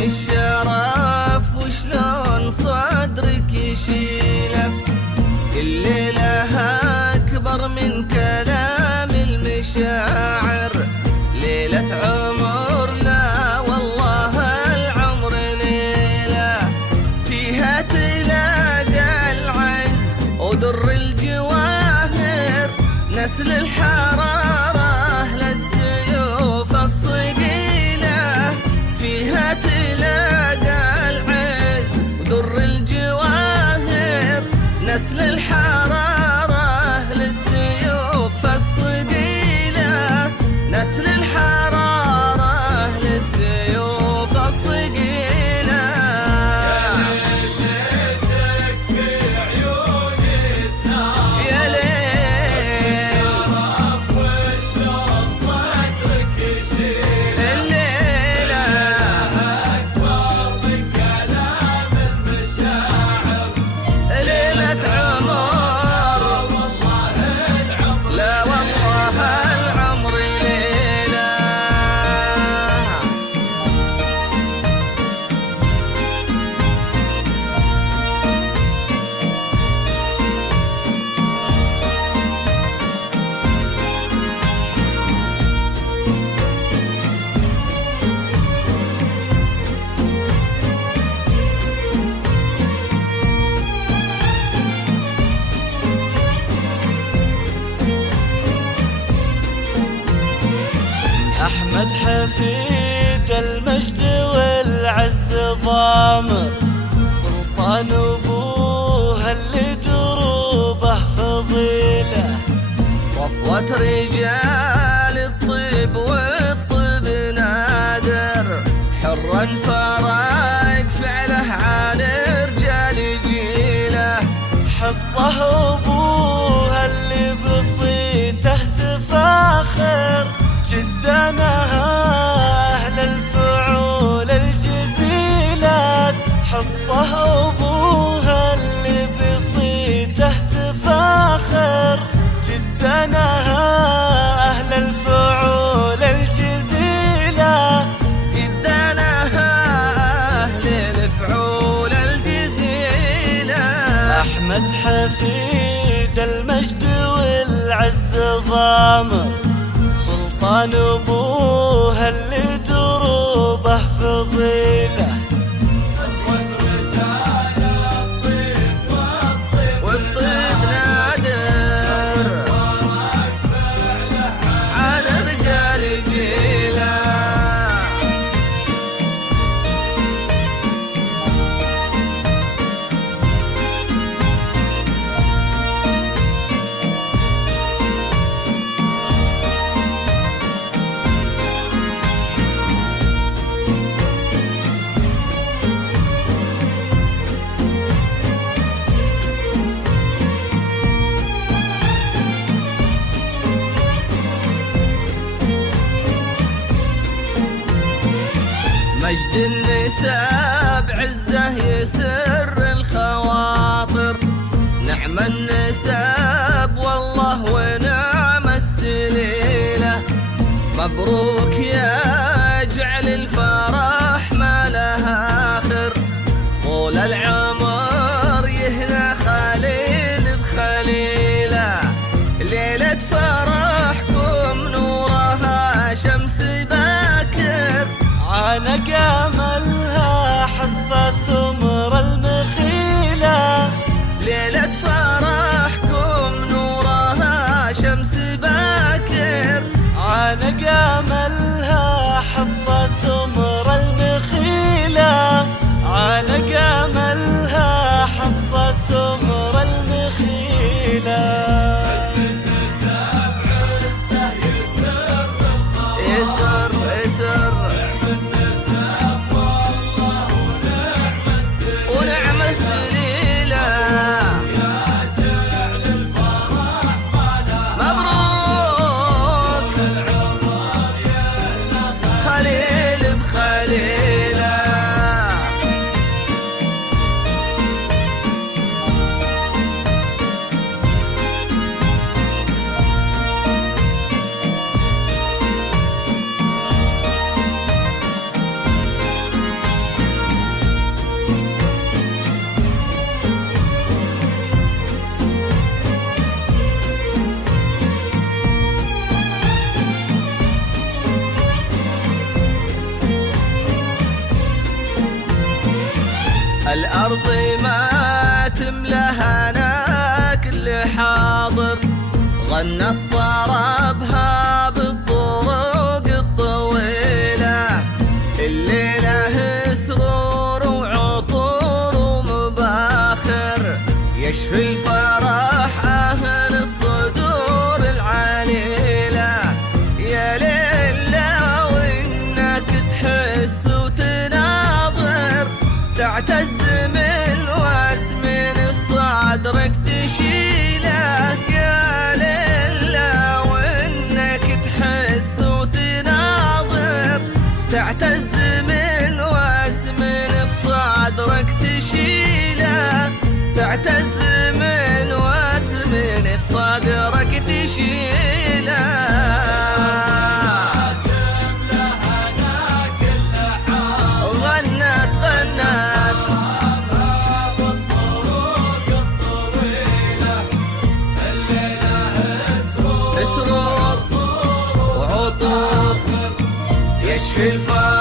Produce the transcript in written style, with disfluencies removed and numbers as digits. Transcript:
الشرف وشلون صدرك يشيله، الليلة أكبر من كلام المشاعر، ليلة عمر لا والله العمر ليلة، فيها تلاقى العز ودر الجواهر، نسل الحرارة للسيوف الصقيلة، فيها تلاقى العز ودر الجواهر، نسل الحرارة للسيوف الصقيلة، نسل الحرارة للسيوف الصقيلة. يا ليلتك في عيوني تنام، يا ليل الشرف وشلون صدرك يشيل، الليلة أكبر من كلام المشاعر، ليلة عمر والله العمر لا والله العمر ليلة. أحمد حفيد المجد والعز ضامر، سلطان أبوه اللي دروبه فضيلة، صفوة رجال الطيب والطيب نادر، حرا فرق فعله عن رجال جيله، حصه أبوه اللي بصيته تفاخر، جدنا أهل الفعول الجزيلات، حصه أبوه اللي بصيته تفاخر، جدنا أهل الفعول الجزيلة، جدنا أهل الفعول الجزيلة. أحمد حفيد المجد والعز ضامر، سلطان أبوه اللي دروبه فضيلة، رجال الطيب والطيب والطيب نادر فرق فعله عن رجال جيله. مجد النساء بعزه يسر الخواطر، نعم النساب والله ونعم السليلة، مبروك يا جعل الفرح ما له آخر، طول العمر يهنى خليل بخليلة، ليلة فرحكم نورها شمس باكر، عانق أملها حصة سمر المخيلة، ليلة فرحكم نورها شمس باكر، عانق أملها حصة سمر المخيلة، عانق أملها حصة سمر المخيلة. النساء بعزه يسر الخواطر، يسر يسر النساء الأرض ما تملهنا كل حاضر، غنت طربها بالطرق الطويلة، الليلة سرور وعطور ومباخر، يشفي الفرح أهل الصدور العليلة. يا ليلة وإنك تحس وتناظر، تعتز من واسم في صدرك تشيله. يا ليلة وإنك تحس وتناظر، تعتز من واسم في صدرك تشيله، تعتز من واسم في صدرك تشيله. يشفي الفرح